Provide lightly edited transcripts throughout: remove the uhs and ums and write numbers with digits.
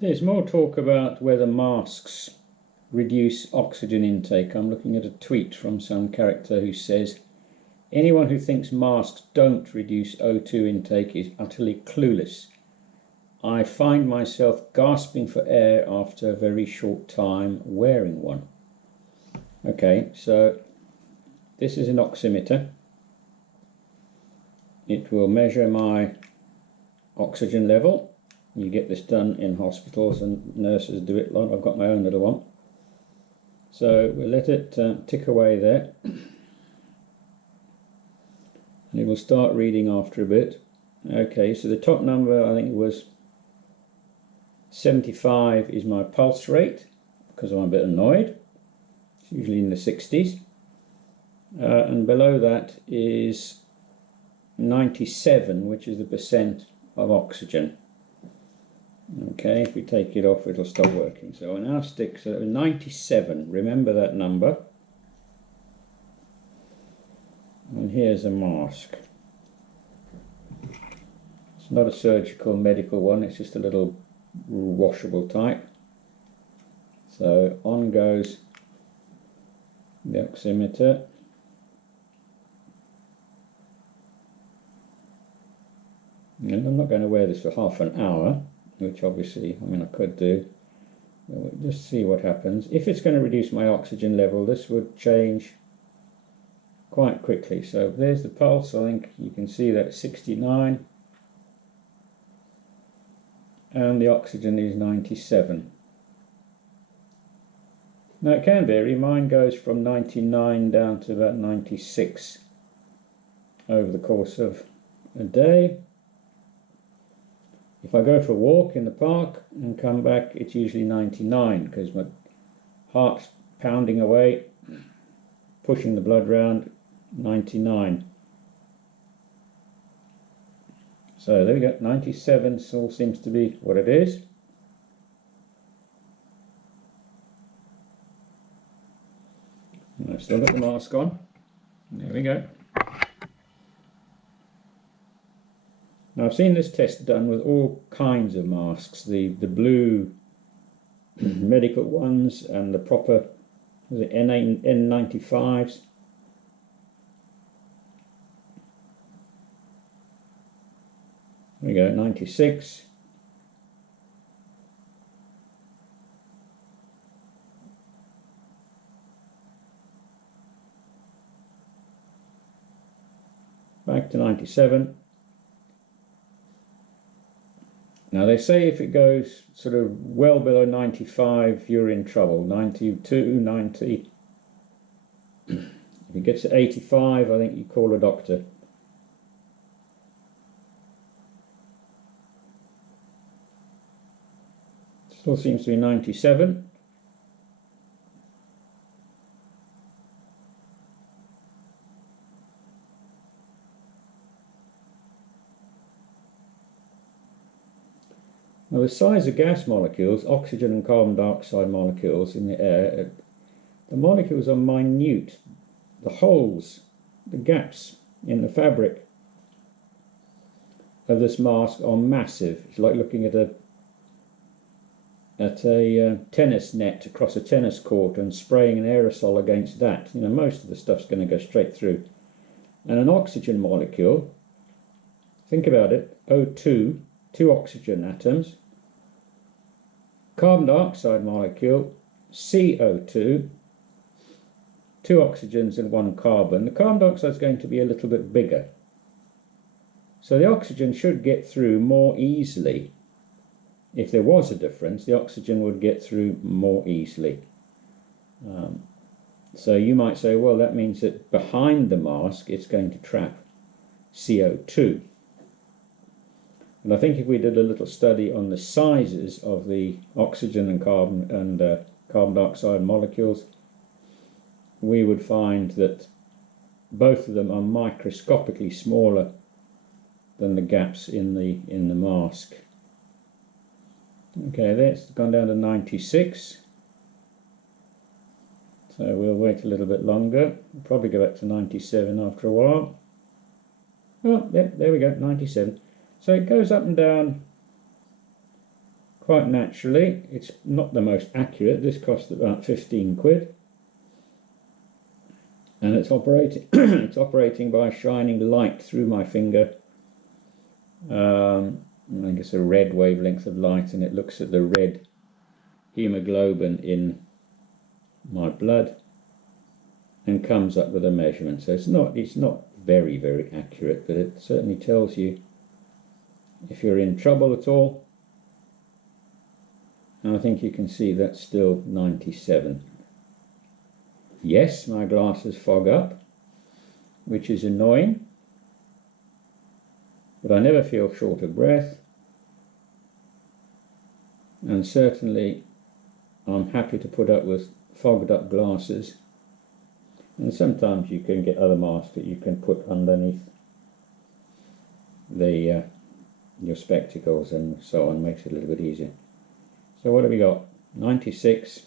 There's more talk about whether masks reduce oxygen intake. I'm looking at a tweet from some character who says, anyone who thinks masks don't reduce O2 intake is utterly clueless. I find myself gasping for air after a very short time wearing one. Okay, so this is an oximeter. It will measure my oxygen level. You get this done in hospitals and nurses do it a lot. I've got my own little one. So we'll let it tick away there. And it will start reading after a bit. Okay, so the top number, I think it was 75, is my pulse rate, because I'm a bit annoyed. It's usually in the 60s. And below that is 97, which is the percent of oxygen. Okay, if we take it off, it'll stop working. So I'll now stick, so 97, remember that number. And here's a mask. It's not a surgical medical one, it's just a little washable type. So on goes the oximeter. And I'm not going to wear this for half an hour, which obviously, I mean, I could do. We'll just see what happens. If it's going to reduce my oxygen level, this would change quite quickly. So there's the pulse. I think you can see that 69. And the oxygen is 97. Now it can vary. Mine goes from 99 down to about 96 over the course of a day. If I go for a walk in the park and come back, it's usually 99 because my heart's pounding away, pushing the blood round, 99. So there we go, 97 all seems to be what it is. And I've still got the mask on. There we go. Now I've seen this test done with all kinds of masks, the blue medical ones and the proper N95s. There we go, 96. Back to 97. Now they say if it goes sort of well below 95, you're in trouble. 92, 90. If it gets to 85, I think you call a doctor. Still seems to be 97. Now the size of gas molecules, oxygen and carbon dioxide molecules in the air, the molecules are minute. The holes, the gaps in the fabric of this mask are massive. It's like looking at a tennis net across a tennis court and spraying an aerosol against that. You know, most of the stuff's going to go straight through. And an oxygen molecule, think about it, O2, 2 oxygen atoms, carbon dioxide molecule, CO2, 2 oxygens and 1 carbon. The carbon dioxide is going to be a little bit bigger. So the oxygen should get through more easily. If there was a difference, the oxygen would get through more easily. So you might say, well, that means that behind the mask it's going to trap CO2. And I think if we did a little study on the sizes of the oxygen and carbon dioxide molecules, we would find that both of them are microscopically smaller than the gaps in the mask. Okay, that's gone down to 96. So we'll wait a little bit longer. We'll probably go back to 97 after a while. Oh, there we go, 97. So it goes up and down quite naturally. It's not the most accurate. This cost about 15 quid. And it's operating it's operating by shining light through my finger. I think it's a red wavelength of light, and it looks at the red hemoglobin in my blood and comes up with a measurement. So it's not very, very accurate, but it certainly tells you if you're in trouble at all. And I think you can see that's still 97. Yes, my glasses fog up, which is annoying, but I never feel short of breath, and certainly I'm happy to put up with fogged up glasses. And sometimes you can get other masks that you can put underneath the your spectacles and so on, makes it a little bit easier. So what have we got? 96.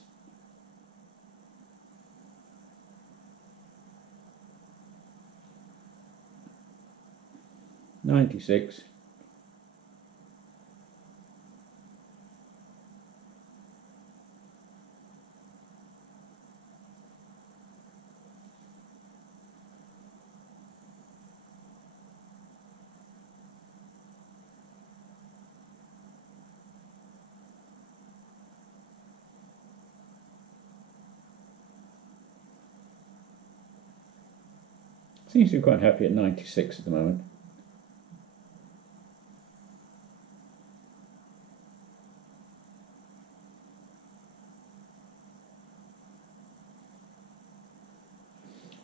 Seems to be quite happy at 96 at the moment.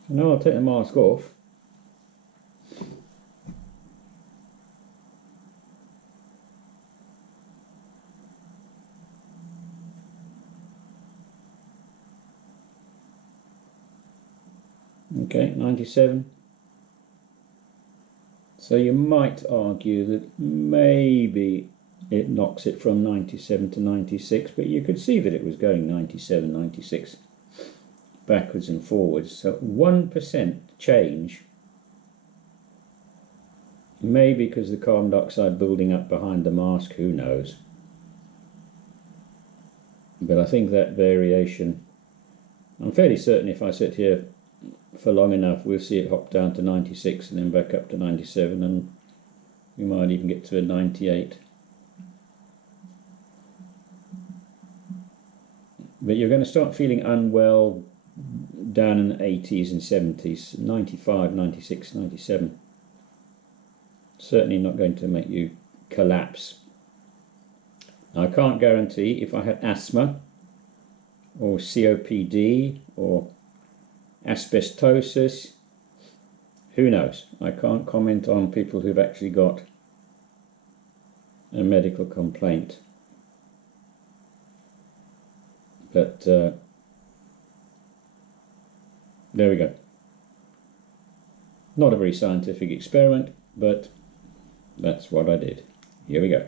So now I'll take the mask off. Okay, 97. So you might argue that maybe it knocks it from 97 to 96, but you could see that it was going 97, 96 backwards and forwards. So 1% change, maybe because the carbon dioxide building up behind the mask, who knows. But I think that variation, I'm fairly certain if I sit here for long enough, we'll see it hop down to 96 and then back up to 97, and we might even get to a 98. But you're going to start feeling unwell down in the 80s and 70s, 95, 96, 97. Certainly not going to make you collapse. Now, I can't guarantee if I had asthma or COPD or asbestosis, who knows? I can't comment on people who've actually got a medical complaint. But there we go. Not a very scientific experiment, but that's what I did. Here we go.